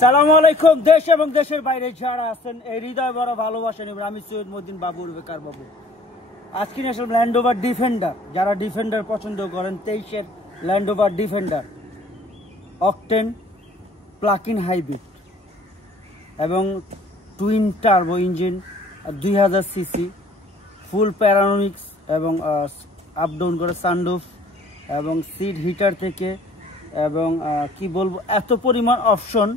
সালামু আলাইকুম। দেশ এবং দেশের বাইরে যারা আছেন এই হৃদয় বড় ভালোবাসা নেবেন। আমি সৈয়দ মদিন বাবুর বেকার বাবু। আজকে নিয়ে আসলাম ল্যান্ড রোভার ডিফেন্ডার। যারা ডিফেন্ডার পছন্দ করেন 23-এর Land Rover Defender octane plug-in hybrid এবং twin turbo engine 2000 CC full প্যারানোমিক্স এবং আপ ডাউন করে সানরুফ এবং সিট হিটার থেকে এবং কি বলবো এত পরিমাণ অপশন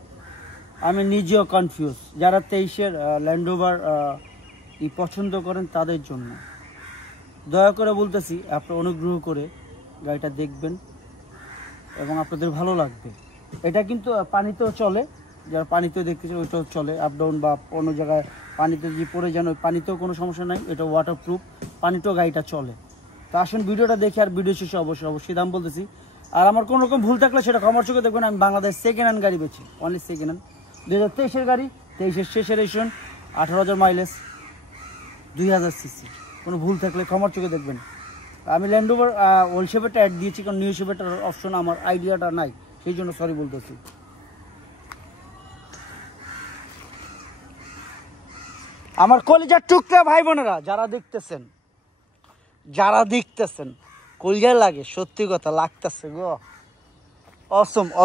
আমি নিজেও কনফিউজ। যারা 23-এর ল্যান্ড রোভার পছন্দ করেন তাদের জন্য দয়া করে বলতেছি, আপনারা অনুগ্রহ করে গাড়িটা দেখবেন এবং আপনাদের ভালো লাগবে। এটা কিন্তু পানিতেও চলে, যারা পানিতেও দেখতেছে ওইটাও চলে, আপ ডাউন বা অন্য জায়গায় পানিতে যদি পড়ে যান ওই পানিতেও কোনো সমস্যা নাই। এটা ওয়াটারপ্রুফ, পানিতেও গাড়িটা চলে। তো আসুন ভিডিওটা দেখে আর ভিডিও শেষে অবশ্যই দাম বলতেছি। আর আমার কোনো রকম ভুল থাকলে সেটা ক্ষমার চোখে দেখবেন। আমি বাংলাদেশ সেকেন্ড হ্যান্ড গাড়ি বেছি, অনলি সেকেন্ড হ্যান্ড 2023-এর গাড়ি, 23-এর শেষের রেশন, 18,000 মাইলেজ, 2000 সিসি। কোনো ভুল থাকলে ক্ষমার চোখে দেখবেন। আমি ল্যান্ড রোভার ওল্ড শেপেরটা অ্যাড দিয়েছি, কারণ নিউ শেপেরটার অপশন আমার আইডিয়াটা নাই, সেই জন্য সরি বলতেছি। আমার কলিজার টুকরা ভাই বোনেরা যারা দেখতেছেন কলিজার লাগে, সত্যি কথা লাগতেছে গো,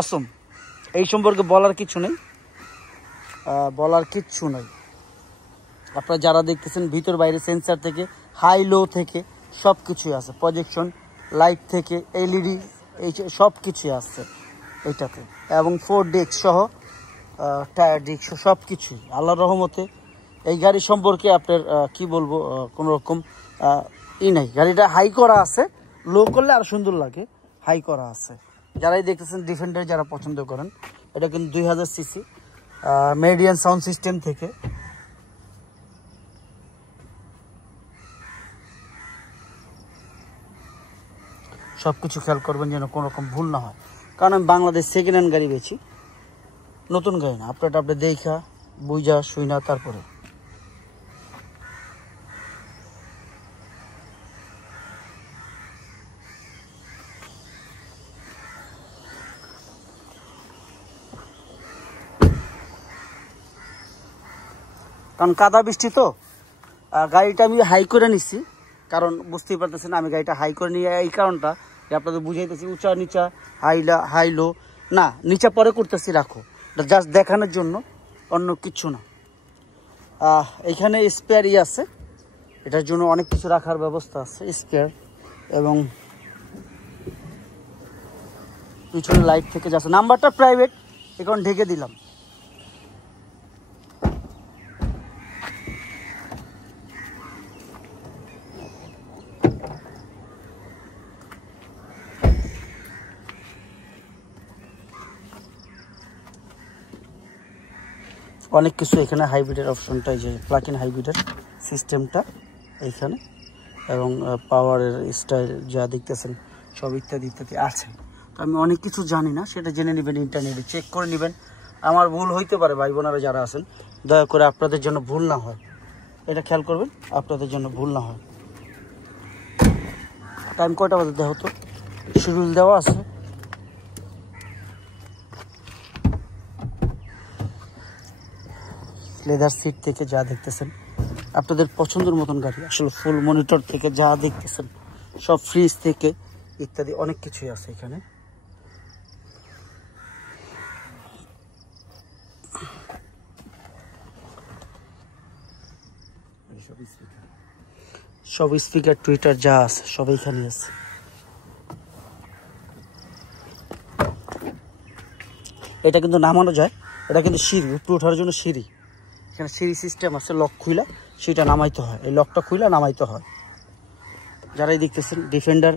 অসম। এই সম্পর্কে বলার কিছু নেই। আপনারা যারা দেখতেছেন ভিতর বাইরে সেন্সার থেকে হাই লো থেকে সব কিছুই আছে, প্রজেকশন লাইট থেকে এলইডি এই সব কিছুই আছে এইটাতে, এবং 4 ডেস্ক সহ টায়ার ডিস্ক সব কিছুই আল্লাহর রহমতে। এই গাড়ি সম্পর্কে আপনার কি বলবো, কোনো রকম নাই। গাড়িটা হাই করা আছে, লো করলে আর সুন্দর লাগে, হাই করা আছে। যারাই দেখতেছেন ডিফেন্ডার যারা পছন্দ করেন, এটা কিন্তু 2000 সিসি মেডিয়ান সাউন্ড সিস্টেম থেকে। সব কিছু খেয়াল করবেন যেন কোনো রকম ভুল না হয়, কারণ আমি বাংলাদেশ সেকেন্ড হ্যান্ড গাড়ি বেছি, নতুন গাড়ি না। আপনারটা আপনি দেখা বুঝা শুইনা তারপরে। কারণ কাদা বৃষ্টি তো, গাড়িটা আমি হাই করে নিচ্ছি, কারণ বুঝতেই পারতেছেন আমি গাড়িটা হাই করে নিয়ে এই কারণটা যে আপনাদের বুঝাইতেছি, উঁচা নিচা হাই লো না, নিচা পরে করতেছি, রাখো জাস্ট দেখানোর জন্য, অন্য কিছু না। এইখানে স্পেয়ার আছে, এটার জন্য অনেক কিছু রাখার ব্যবস্থা আছে, স্পেয়ার এবং পিছনে লাইট থেকে যাচ্ছে। নাম্বারটা প্রাইভেট, এখন ঢেকে দিলাম। অনেক কিছু এখানে হাইব্রিডের অপশনটা, এই যে প্লাগ-ইন হাইব্রিডের সিস্টেমটা এইখানে, এবং পাওয়ারের স্টাইল যা দেখতেছেন সব ইত্যাদি আছে। তো আমি অনেক কিছু জানি না, সেটা জেনে নেবেন, ইন্টারনেটে চেক করে নেবেন। আমার ভুল হইতে পারে, ভাই বোনেরা যারা আছেন দয়া করে আপনাদের জন্য ভুল না হয় এটা খেয়াল করবেন, আপনাদের জন্য ভুল না হয়। টাইম কয়টা বাজে দেওয়া হতো, শিডিউল দেওয়া আছে। লেদার সিট থেকে যা দেখতেছেন আপনাদের পছন্দের মতন গাড়ি, আসলে ফুল মনিটর থেকে যা দেখতেছেন সব, ফ্রিজ থেকে ইত্যাদি অনেক কিছুই আছে এখানে। সব স্পিকার টুইটার যা আছে সব এখানে আছে। এটা কিন্তু নামানো যায়, এটা কিন্তু সিঁড়ি, উপরে ওঠার জন্য সিঁড়ি, এখানে সিঁড়ি সিস্টেম আছে, লক খুইলা সেটা নামাইতে হয়, এই লকটা খুইলা নামাইতে হয়। যারাই দেখতেছেন ডিফেন্ডার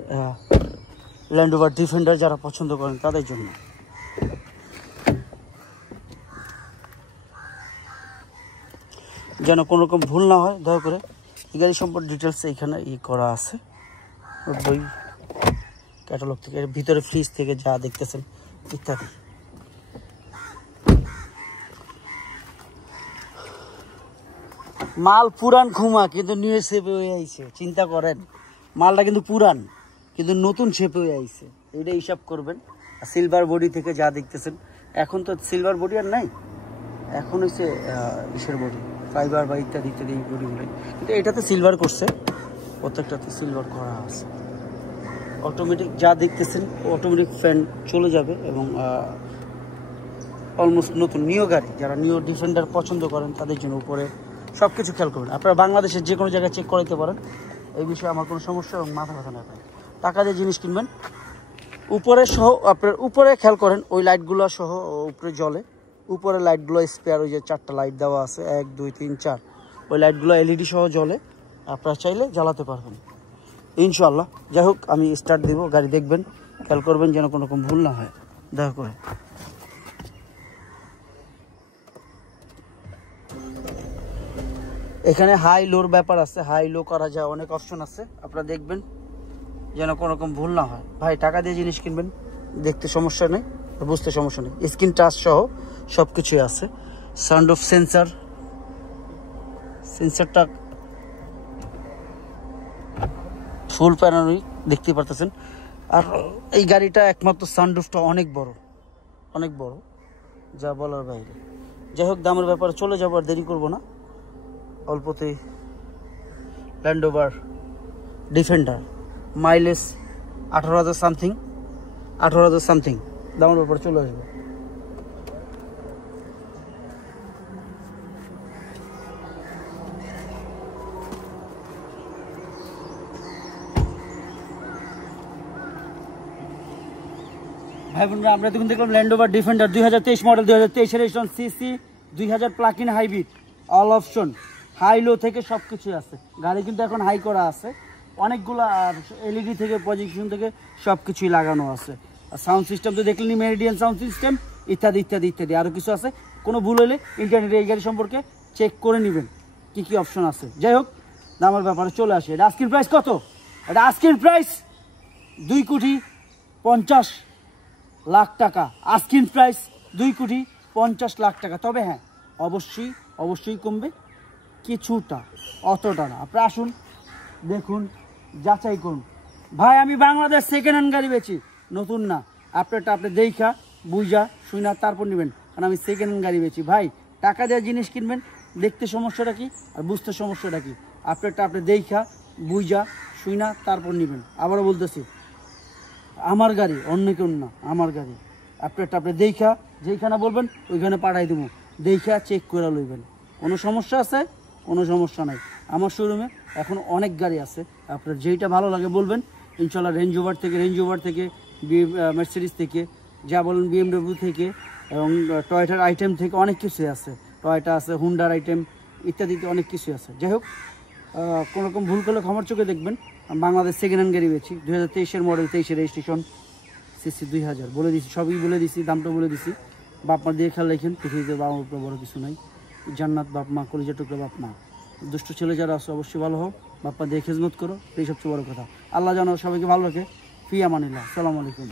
ল্যান্ড রোভার ডিফেন্ডার যারা পছন্দ করেন তাদের জন্য। যেন কোনো রকম ভুল না হয় দয়া করে এই গাড়ি সম্পর্কে ডিটেলস এইখানে করা আছে, বই ক্যাটালগ থেকে, এর ভিতরে ফ্রিজ থেকে যা দেখতেছেন ইত্যাদি। মাল পুরান ঘুমা কিন্তু নিউ শেপে হয়ে আইছে, চিন্তা করেন মালটা কিন্তু পুরান কিন্তু নতুন শেপে হয়ে আইছে, এটা হিসাব করবেন। সিলভার বডি থেকে যা দেখতেছেন, এখন তো সিলভার বডি আর নাই, এখন হচ্ছে ইসের বডি ফাইবার বা ইত্যাদি ইত্যাদি এই বডিগুলো, কিন্তু এটাতে সিলভার করছে, প্রত্যেকটাতে সিলভার করা আছে। অটোমেটিক যা দেখতেছেন অটোমেটিক ফ্যান চলে যাবে এবং অলমোস্ট নতুন নিও গাড়ি, যারা নিও ডিফেন্ডার পছন্দ করেন তাদের জন্য উপরে সব কিছু খেয়াল করবেন। আপনারা বাংলাদেশের যে কোনো জায়গায় চেক করাতে পারেন, এই বিষয়ে আমার কোনো সমস্যা এবং মাথা ব্যথা না পায়। টাকা দিয়ে জিনিস কিনবেন, উপরে সহ আপনার উপরে খেয়াল করেন ওই লাইটগুলো সহ উপরে জ্বলে, উপরে লাইটগুলো স্পেয়ার, ওই যে 4টা লাইট দেওয়া আছে 1 2 3 4, ওই লাইটগুলো এলইডি সহ জ্বলে, আপনারা চাইলে জ্বালাতে পারবেন ইনশাআল্লাহ। যাই হোক আমি স্টার্ট দিব, গাড়ি দেখবেন, খেয়াল করবেন যেন কোনো রকম ভুল না হয় দয়া করে। এখানে হাই লোর ব্যাপার আছে, হাই লো করা যায়, অনেক অপশন আছে, আপনারা দেখবেন যেন কোনো রকম ভুল না হয়। ভাই টাকা দিয়ে জিনিস কিনবেন, দেখতে সমস্যা নেই, বুঝতে সমস্যা নেই, স্ক্রিন টাচ সহ সব কিছুই আছে। সাউন্ড অফ সেন্সারটা ফুল প্যানোরামিক দেখতে পারতেছেন। আর এই গাড়িটা একমাত্র সানরুফটা অনেক বড়, অনেক বড়, যা বলার বাইরে। যাই হোক দামের ব্যাপারে চলে যাবো, আর দেরি করবো না, অল্পতেই Land Rover Defender, mileage 18,000 something, 18,000 something, দামের ব্যাপারে চলে আসবে। ভাই বোনরা আমরা দেখুন দেখলাম Land Rover Defender 2023 model, 2023 registration, CC 2000 plug in hybrid, all option, high low থেকে সব কিছুই আছে। গাড়ি কিন্তু এখন হাই করা আছে অনেকগুলো, আর এলইডি থেকে প্রজেকশন থেকে সব কিছুই লাগানো আছে। আর সাউন্ড সিস্টেম তো দেখলেনি, মেরিডিয়ান সাউন্ড সিস্টেম ইত্যাদি ইত্যাদি ইত্যাদি, আরও কিছু আছে। কোনো ভুল হলে ইন্টারনেটে এই গাড়ি সম্পর্কে চেক করে নেবেন কী কী অপশন আছে। যাই হোক দামের ব্যাপারে চলে আসে। এটা আস্কিং প্রাইস কত? এটা আস্কিং প্রাইস 2,50,00,000 টাকা, আস্কিং প্রাইস 2,50,00,000 টাকা। তবে হ্যাঁ অবশ্যই অবশ্যই কমবে কিছুটা, অতটা না। আপনি আসুন দেখুন যাচাই করুন। ভাই আমি বাংলাদেশ সেকেন্ড হ্যান্ড গাড়ি বেচি, নতুন না। আপনারটা আপনি দেখা বুঝা শুনা তারপর নেবেন, কারণ আমি সেকেন্ড হ্যান্ড গাড়ি বেচি। ভাই টাকা দেওয়া জিনিস কিনবেন, দেখতে সমস্যাটা কি আর বুঝতে সমস্যাটা কি, আপনারটা আপনি দেখা বুঝা শুনা তারপর নেবেন। আবারও বলতেছি আমার গাড়ি, অন্য কেউ না, আমার গাড়ি। আপনারটা আপনি দেখা যেইখানে বলবেন ওইখানে পাঠাই দেবো, দেখা চেক করে লইবেন। কোনো সমস্যা আছে? কোনো সমস্যা নাই। আমার শোরুমে এখন অনেক গাড়ি আছে, আপনার যেইটা ভালো লাগে বলবেন, ইনশাল্লাহ রেঞ্জ ওভার থেকে মার্সিডিজ থেকে, যা বলেন BMW থেকে, এবং টয়োটার আইটেম থেকে অনেক কিছুই আছে, টয়োটা আছে, হুন্ডার আইটেম ইত্যাদিতে অনেক কিছুই আছে। যাই হোক কোনো রকম ভুল করলে ক্ষমার চোখে দেখবেন। বাংলাদেশ সেকেন্ড হ্যান্ড গাড়ি বেচি, 2023 মডেল, 23 রেজিস্ট্রেশন, সিসি 2000 বলে দিছি, সবই বলে দিছি, দামটা বলে দিছি। বাপ মা দিয়ে খেয়াল রাখেন, পৃথিবীতে বাবা বড় কিছু নাই, জান্নাত বাপ মা, কলিজা টুকরা বাপ মা। দুষ্ট ছেলে যারা আছে অবশ্যই ভালো হোক, বাপ্পা দিয়ে খেজমত করো, এই সবচেয়ে বড় কথা। আল্লাহ যেন সবাইকে ভালো রাখে। ফি আমানিল্লাহ, আসসালামু আলাইকুম।